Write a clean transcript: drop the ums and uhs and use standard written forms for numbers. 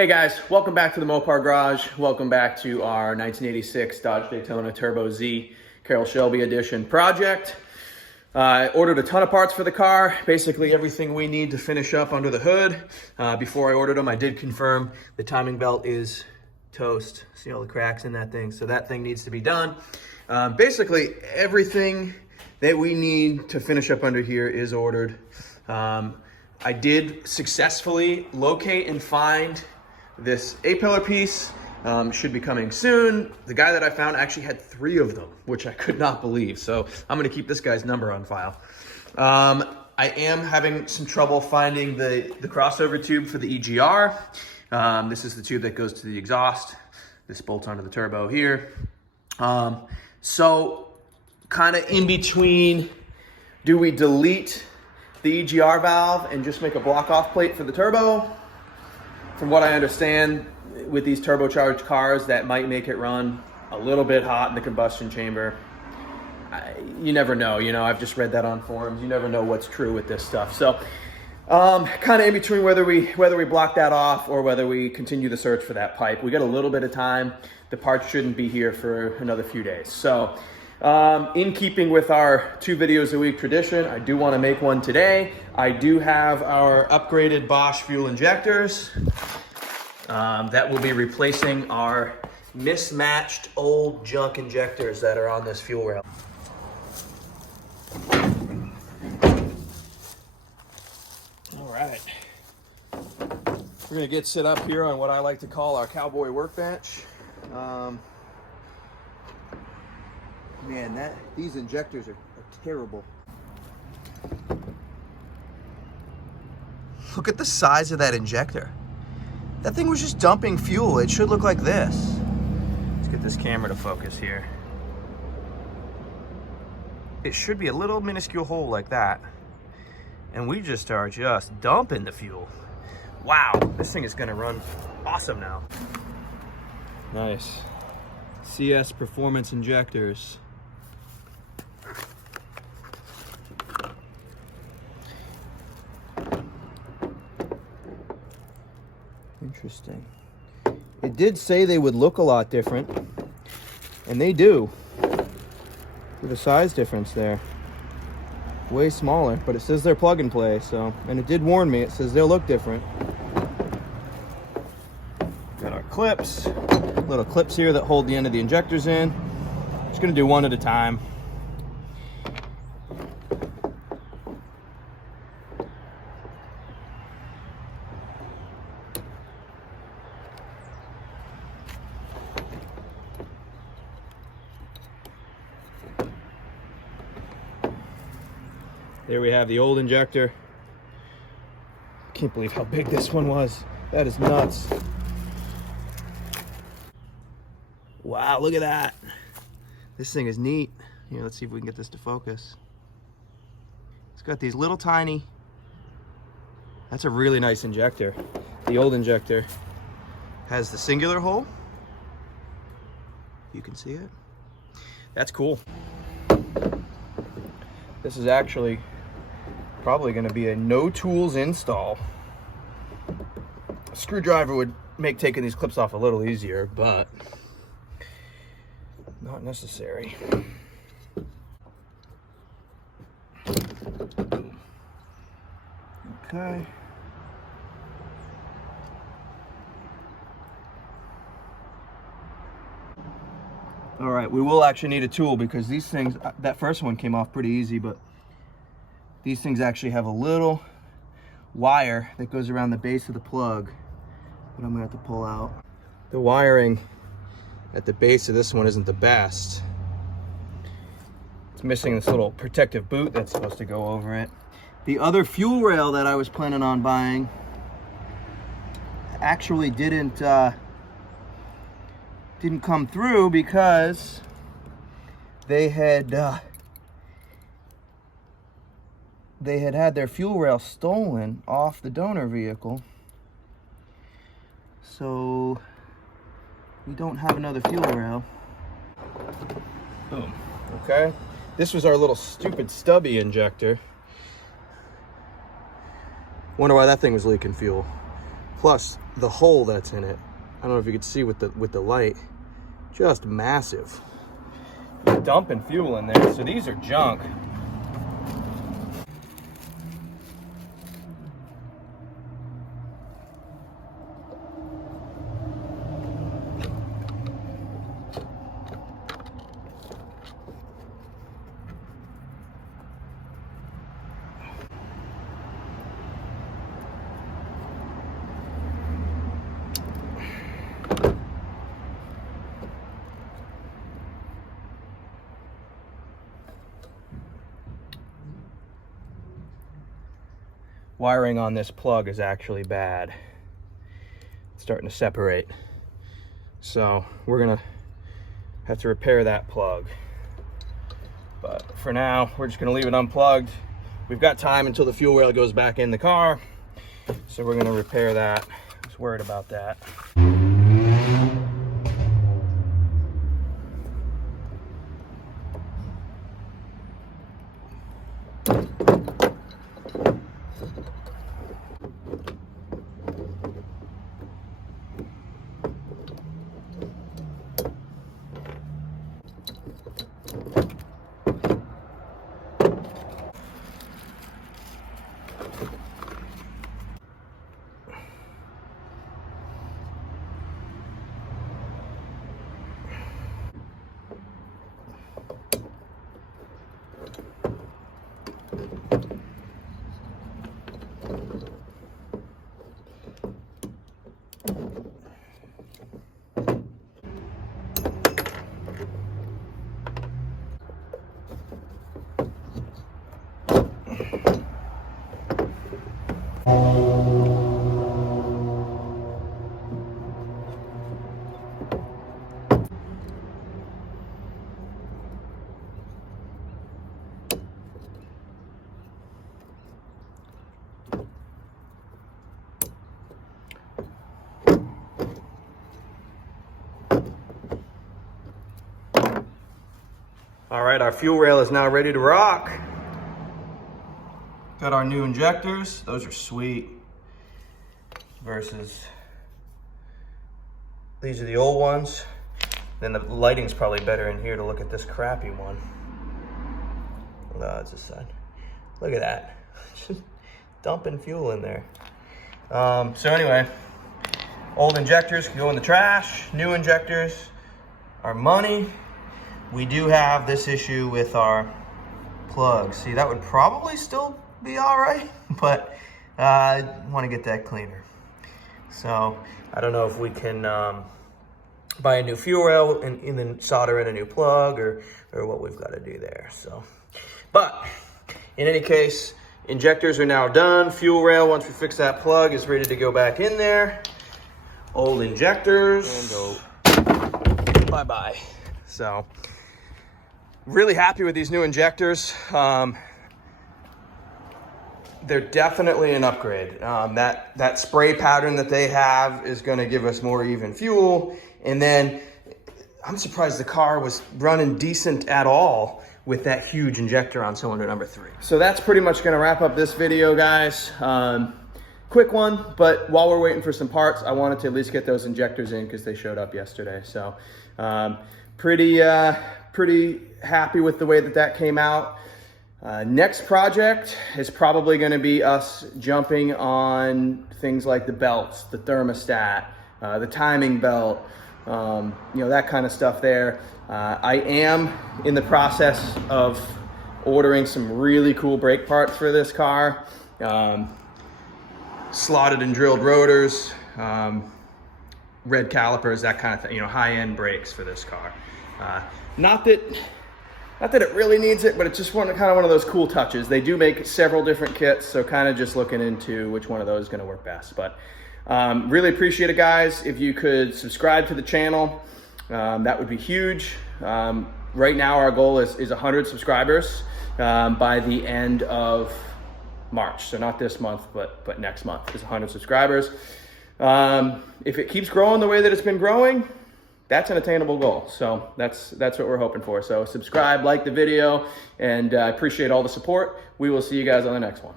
Hey guys, welcome back to the Mopar Garage. Welcome back to our 1986 Dodge Daytona Turbo Z Carroll Shelby Edition project. I ordered a ton of parts for the car, basically everything we need to finish up under the hood. Before I ordered them, I did confirm the timing belt is toast. See all the cracks in that thing? So that thing needs to be done. Basically, everything that we need to finish up under here is ordered. I did successfully locate and find this A-pillar piece. Should be coming soon. The guy that I found actually had 3 of them, which I could not believe. So I'm gonna keep this guy's number on file. I am having some trouble finding the crossover tube for the EGR. This is the tube that goes to the exhaust. This bolts onto the turbo here. So kind of in between, do we delete the EGR valve and just make a block off plate for the turbo? From what I understand, with these turbocharged cars, that might make it run a little bit hot in the combustion chamber. You never know, I've just read that on forums. You never know what's true with this stuff. So kind of in between whether we block that off or whether we continue the search for that pipe. We got a little bit of time. The parts shouldn't be here for another few days. So in keeping with our 2 videos a week tradition, I do want to make one today. I do have our upgraded Bosch fuel injectors that will be replacing our mismatched old junk injectors that are on this fuel rail. All right, we're gonna get set up here on what I like to call our cowboy workbench. Man, these injectors are terrible. Look at the size of that injector. That thing was just dumping fuel. It should look like this. Let's get this camera to focus here. It should be a little minuscule hole like that. And we just are just dumping the fuel. Wow, this thing is gonna run awesome now. Nice. CS Performance injectors. Interesting. It did say they would look a lot different, and they do. With a size difference there. Way smaller, but it says they're plug and play, so, and it did warn me, it says they'll look different. Got our clips, little clips here that hold the end of the injectors in. Just gonna do one at a time. There we have the old injector. Can't believe how big this one was. That is nuts. Wow, look at that. This thing is neat. Here, let's see if we can get this to focus. It's got these little tiny, that's a really nice injector. The old injector has the singular hole. You can see it. That's cool. This is actually probably going to be a no tools install. A screwdriver would make taking these clips off a little easier, but not necessary. Okay. All right, we will actually need a tool because these things, that first one came off pretty easy, but these things actually have a little wire that goes around the base of the plug that I'm gonna have to pull out. The wiring at the base of this one isn't the best. It's missing this little protective boot that's supposed to go over it. The other fuel rail that I was planning on buying actually didn't come through because they had their fuel rail stolen off the donor vehicle. So we don't have another fuel rail. Boom. Okay. This was our little stupid stubby injector. Wonder why that thing was leaking fuel. plus the hole that's in it. I don't know if you can see with the light, just massive. Dumping fuel in there, so these are junk. Wiring on this plug is actually bad. It's starting to separate. So we're gonna have to repair that plug. But for now, we're just gonna leave it unplugged. We've got time until the fuel rail goes back in the car. So we're gonna repair that. I was worried about that. All right, our fuel rail is now ready to rock. Got our new injectors. Those are sweet. Versus these are the old ones. Then the lighting's probably better in here to look at this crappy one. No, it's this side. Look at that. Just dumping fuel in there. So anyway, old injectors can go in the trash. New injectors are money. We do have this issue with our plugs. See, that would probably still be all right, but I want to get that cleaner. So I don't know if we can buy a new fuel rail and then solder in a new plug or what we've got to do there. So, but in any case, injectors are now done. Fuel rail, once we fix that plug, is ready to go back in there. Old injectors. And go bye-bye. So really happy with these new injectors. They're definitely an upgrade. That spray pattern that they have is going to give us more even fuel. And then I'm surprised the car was running decent at all with that huge injector on cylinder number 3. So that's pretty much going to wrap up this video, guys. Quick one, but while we're waiting for some parts, I wanted to at least get those injectors in because they showed up yesterday. So pretty happy with the way that came out. Next project is probably going to be us jumping on things like the belts, the thermostat, the timing belt, you know, that kind of stuff there. I am in the process of ordering some really cool brake parts for this car. Slotted and drilled rotors, red calipers, that kind of thing, you know, high-end brakes for this car. Not that it really needs it, but it's just kind of one of those cool touches. They do make several different kits, so kind of just looking into which one of those is going to work best. But really appreciate it, guys. If you could subscribe to the channel, that would be huge. Right now, our goal is 100 subscribers by the end of March. So not this month, but next month is 100 subscribers. If it keeps growing the way that it's been growing, that's an attainable goal. So that's what we're hoping for. So subscribe, like the video, and I appreciate all the support. We will see you guys on the next one.